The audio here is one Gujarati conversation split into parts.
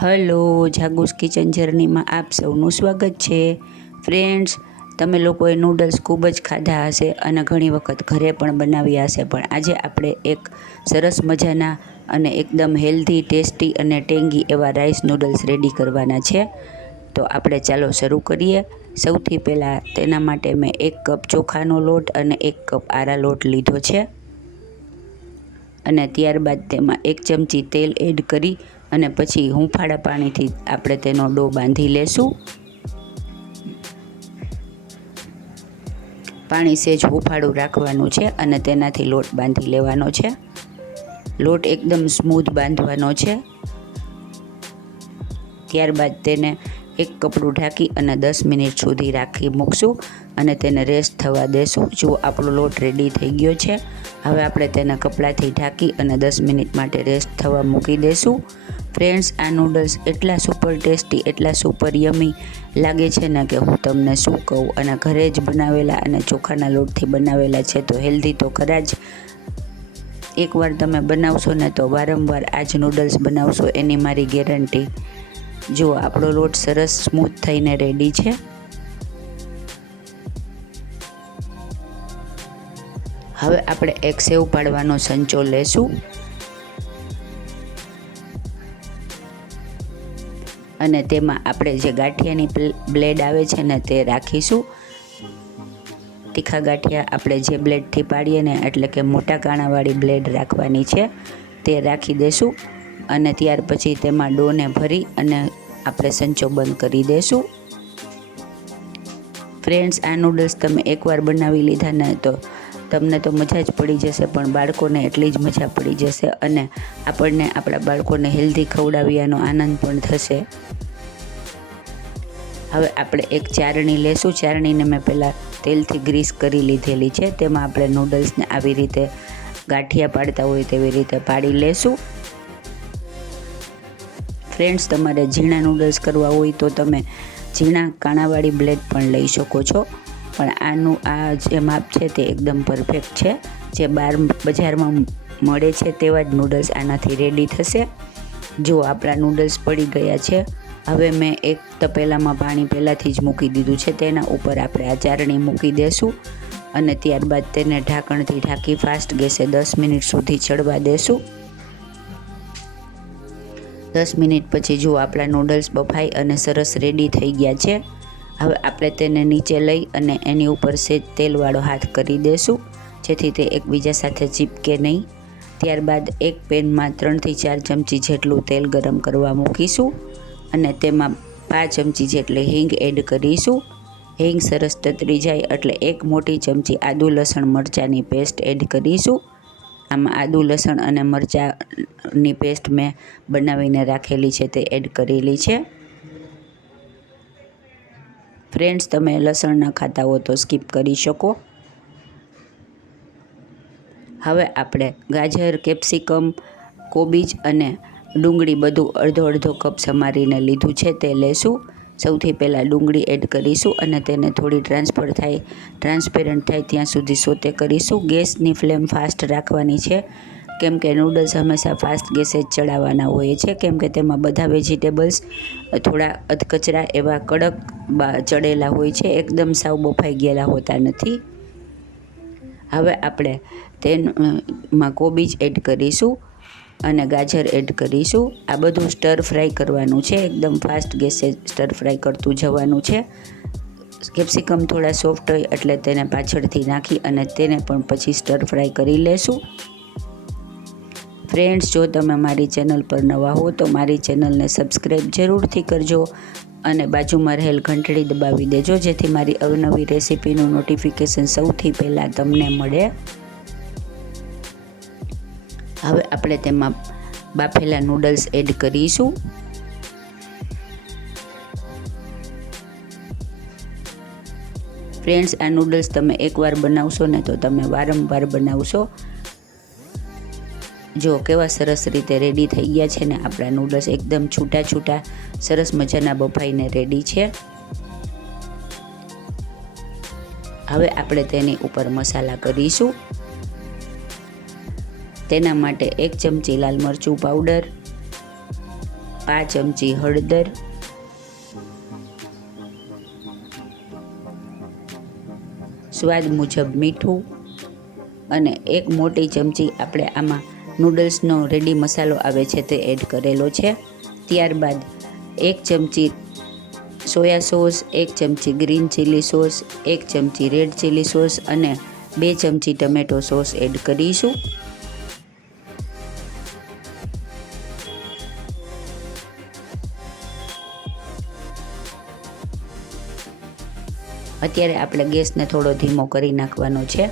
હલો, જાગુસ કિચન જર્નીમાં આપ સૌનું સ્વાગત છે. ફ્રેન્ડ્સ, તમે લોકોએ નૂડલ્સ ખૂબ જ ખાધા હશે અને ઘણી વખત ઘરે પણ બનાવ્યા હશે, પણ આજે આપણે એક સરસ મજાના અને એકદમ હેલ્ધી, ટેસ્ટી અને ટેંગી એવા રાઈસ નૂડલ્સ રેડી કરવાના છે. તો આપણે ચાલો શરૂ કરીએ. સૌથી પહેલાં તેના માટે મેં 1 કપ ચોખાનો લોટ અને 1 કપ આરા લોટ લીધો છે અને ત્યારબાદ તેમાં 1 ચમચી તેલ એડ કરી અને પછી હૂંફાળા પાણીથી આપણે તેનો ડો બાંધી લેશું. પાણી સહેજ હૂંફાળું રાખવાનું છે અને તેનાથી લોટ બાંધી લેવાનો છે. લોટ એકદમ સ્મૂધ બાંધવાનો છે. ત્યારબાદ તેને એક કપડું ઢાંકી અને 10 મિનિટ સુધી રાખી મૂકશું અને તેને રેસ્ટ થવા દેશું. જો આપણો લોટ રેડી થઈ ગયો છે. હવે આપણે તેને કપડાથી ઢાંકી અને 10 મિનિટ માટે રેસ્ટ થવા મૂકી દઈશું. ફ્રેન્ડ્સ, આ નૂડલ્સ એટલા સુપર ટેસ્ટી, એટલા સુપર યમી લાગે છે ને કે હું તમને શું કહું. અને ઘરે જ બનાવેલા અને ચોખાના લોટથી બનાવેલા છે તો હેલ્ધી તો ખરા જ. એકવાર તમે બનાવશો ને તો વારંવાર આ જ નૂડલ્સ બનાવશો, એની મારી ગેરંટી. જો આપણો લોટ સરસ સ્મૂથ થઈને રેડી છે. હવે આપણે એક સેવ પાડવાનો સંચો લેશું અને તેમાં આપણે જે ગાંઠિયાની બ્લેડ આવે છે ને તે રાખીશું. તીખા ગાંઠિયા આપણે જે બ્લેડથી પાડીએ ને, એટલે કે મોટા કાણાવાળી બ્લેડ રાખવાની છે, તે રાખી દઈશું અને ત્યાર પછી તેમાં ડોને ભરી અને આપણે સંચો બંધ કરી દઈશું. ફ્રેન્ડ્સ, આ નૂડલ્સ તમે એકવાર બનાવી લીધા ને તો તમને તો મજા જ પડી જશે, પણ બાળકોને એટલી જ મજા પડી જશે અને આપણને આપણા બાળકોને હેલ્ધી ખવડાવ્યાનો આનંદ પણ થશે. હવે આપણે એક ચારણી લેશું. ચારણીને મેં પહેલાં તેલથી ગ્રીસ કરી લીધેલી છે. તેમાં આપણે નૂડલ્સને આવી રીતે ગાંઠિયા પાડતા હોય તેવી રીતે પાડી લેશું. ફ્રેન્ડ્સ, તમારે ઝીણા નૂડલ્સ કરવા હોય તો તમે ઝીણા કાણાવાળી બ્લેડ પણ લઈ શકો છો, પણ આ જે માપ છે તે એકદમ પરફેક્ટ છે. જે બજારમાં મળે છે તેવા જ નૂડલ્સ આનાથી રેડી થશે. જો આપણા નૂડલ્સ પડી ગયા છે. હવે મેં એક તપેલામાં પાણી પહેલાંથી જ મૂકી દીધું છે. તેના ઉપર આપણે આ ચારણી મૂકી દઈશું અને ત્યારબાદ તેને ઢાંકણથી ઢાંકી ફાસ્ટ ગેસે 10 મિનિટ સુધી ચડવા દેશું. 10 મિનિટ પછી જો આપણા નૂડલ્સ બફાઈ અને સરસ રેડી થઈ ગયા છે. હવે આપણે તેને નીચે લઈ અને એની ઉપર સહેજ તેલવાળો હાથ કરી દઈશું, જેથી તે એકબીજા સાથે ચીપકે નહીં. ત્યારબાદ એક પેનમાં 3 થી 4 ચમચી જેટલું તેલ ગરમ કરવા મૂકીશું અને તેમાં 5 ચમચી જેટલી હિંગ એડ કરીશું. હિંગ સરસ તતરી જાય એટલે 1 મોટી ચમચી આદુ લસણ મરચાંની પેસ્ટ એડ કરીશું. આમાં આદુ લસણ અને મરચાંની પેસ્ટ મેં બનાવીને રાખેલી છે તે એડ કરેલી છે. ફ્રેન્ડ્સ, તમે લસણ ના ખાતા હો તો સ્કીપ કરી શકો. હવે આપણે ગાજર, કેપ્સિકમ, કોબીજ અને ડુંગળી બધું અડધો કપ સમારીને લીધું છે તે લેશું. સૌથી પહેલાં ડુંગળી એડ કરીશું અને તેને થોડી ટ્રાન્સપેરન્ટ થાય ત્યાં સુધી સોતે કરીશું. ગેસની ફ્લેમ ફાસ્ટ રાખવાની છે, કેમ કે નૂડલ્સ હંમેશા ફાસ્ટ ગેસે જ ચડાવવાના હોય છે, કેમ કે તેમાં બધા વેજીટેબલ્સ થોડા અધકચરા એવા કડક ચડેલા હોય છે, એકદમ સાવ બફાઈ ગયેલા હોતા નથી. હવે આપણે તેમાં કોબીજ એડ કરીશું અને ગાજર એડ કરીશું. આ બધું સ્ટર ફ્રાય કરવાનું છે. એકદમ ફાસ્ટ ગેસે સ્ટર ફ્રાય કરતું જવાનું છે. કેપ્સિકમ થોડા સોફ્ટ હોય એટલે તેને પાછળથી નાખી અને તેને પણ પછી સ્ટર ફ્રાય કરી લેશું. ફ્રેન્ડ્સ, જો તમે મારી ચેનલ પર નવા હો તો મારી ચેનલને સબસ્ક્રાઈબ જરૂરથી કરજો અને બાજુમાં રહેલ ઘંટડી દબાવી દેજો, જેથી મારી અવનવી રેસીપીનું નોટિફિકેશન સૌથી પહેલાં તમને મળે. હવે આપણે તેમાં બાફેલા નૂડલ્સ એડ કરીશું. ફ્રેન્ડ્સ, આ નૂડલ્સ તમે એકવાર બનાવશો ને તો તમે વારંવાર બનાવશો. જો કેવા સરસ રીતે રેડી થઈ ગયા છે ને આપણા નૂડલ્સ, એકદમ છૂટા છૂટા સરસ મજાના બફાઈને રેડી છે. હવે આપણે તેની ઉપર મસાલા કરીશું. તેના માટે 1 ચમચી લાલ મરચું પાવડર, 5 ચમચી હળદર, સ્વાદ મુજબ મીઠું અને 1 મોટી ચમચી આપણે આમાં નૂડલ્સનો રેડી મસાલો આવે છે તે એડ કરેલો છે. ત્યારબાદ 1 ચમચી સોયા સોસ, 1 ચમચી ગ્રીન ચીલી સોસ, 1 ચમચી રેડ ચીલી સોસ અને 2 ચમચી ટમેટો સોસ એડ કરીશું. અત્યારે આપણે ગેસને થોડો ધીમો કરી નાખવાનો છે,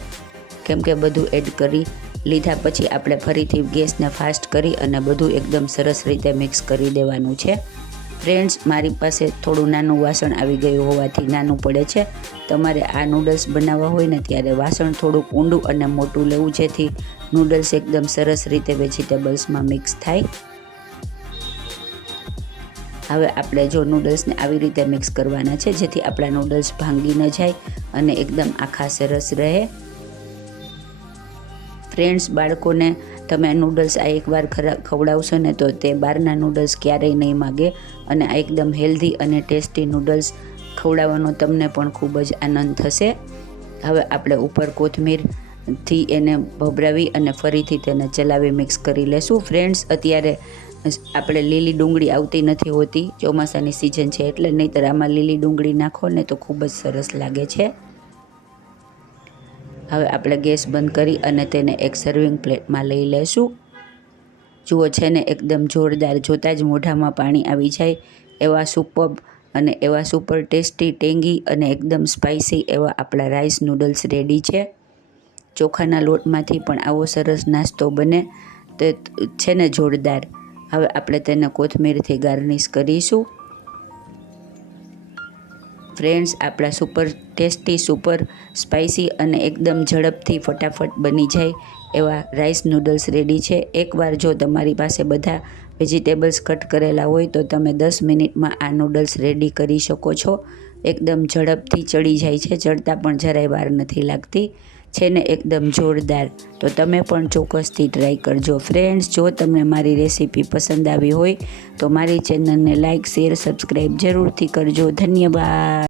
કેમ કે બધું એડ કરી લીધા પછી આપણે ફરીથી ગેસને ફાસ્ટ કરી અને બધું એકદમ સરસ રીતે મિક્સ કરી દેવાનું છે. ફ્રેન્ડ્સ, મારી પાસે થોડું નાનું વાસણ આવી ગયું હોવાથી નાનું પડે છે. તમારે આ નૂડલ્સ બનાવવા હોય ને ત્યારે વાસણ થોડુંક ઊંડું અને મોટું લેવું, જેથી નૂડલ્સ એકદમ સરસ રીતે વેજીટેબલ્સમાં મિક્સ થાય. હવે આપણે જો નૂડલ્સને આવી રીતે મિક્સ કરવાના છે, જેથી આપણા નૂડલ્સ ભાંગી ન જાય અને એકદમ આખા સરસ રહે. ફ્રેન્ડ્સ, બાળકોને તમે નૂડલ્સ આ એકવાર ખવડાવશો ને તો તે બહારના નૂડલ્સ ક્યારેય નહીં માગે અને આ એકદમ હેલ્ધી અને ટેસ્ટી નૂડલ્સ ખવડાવવાનો તમને પણ ખૂબ જ આનંદ થશે. હવે આપણે ઉપર કોથમીરથી એને ભભરાવી અને ફરીથી તેને ચલાવી મિક્સ કરી લેશું. ફ્રેન્ડ્સ, અત્યારે આપણે લીલી ડુંગળી આવતી નથી હોતી, ચોમાસાની સિઝન છે એટલે, નહીંતર આમાં લીલી ડુંગળી નાખો ને તો ખૂબ જ સરસ લાગે છે. હવે આપણે ગેસ બંધ કરી અને તેને એક સર્વિંગ પ્લેટમાં લઈ લેશું. જુઓ છે ને, એકદમ જોરદાર, જોતાં જ મોઢામાં પાણી આવી જાય એવા સુપર્બ અને એવા સુપર ટેસ્ટી, ટેંગી અને એકદમ સ્પાઇસી એવા આપણા રાઈસ નૂડલ્સ રેડી છે. ચોખાના લોટમાંથી પણ આવો સરસ નાસ્તો બને તો છે ને જોરદાર. હવે આપણે તેને કોથમીરથી ગાર્નિશ કરીશું. ફ્રેન્ડ્સ, આપણા સુપર ટેસ્ટી, સુપર સ્પાઇસી અને એકદમ ઝડપથી ફટાફટ બની જાય એવા રાઈસ નૂડલ્સ રેડી છે. એકવાર જો તમારી પાસે બધા વેજીટેબલ્સ કટ કરેલા હોય તો તમે 10 મિનિટમાં આ નૂડલ્સ રેડી કરી શકો છો. એકદમ ઝડપથી ચડી જાય છે, ચડતા પણ જરાય વાર નથી લાગતી. છે ને એકદમ જોરદાર. તો તમે પણ ચોક્કસથી ટ્રાય કરજો. ફ્રેન્ડ્સ, જો તમને મારી રેસીપી પસંદ આવી હોય તો મારી ચેનલને લાઇક, શેર, સબસ્ક્રાઈબ જરૂરથી કરજો. ધન્યવાદ.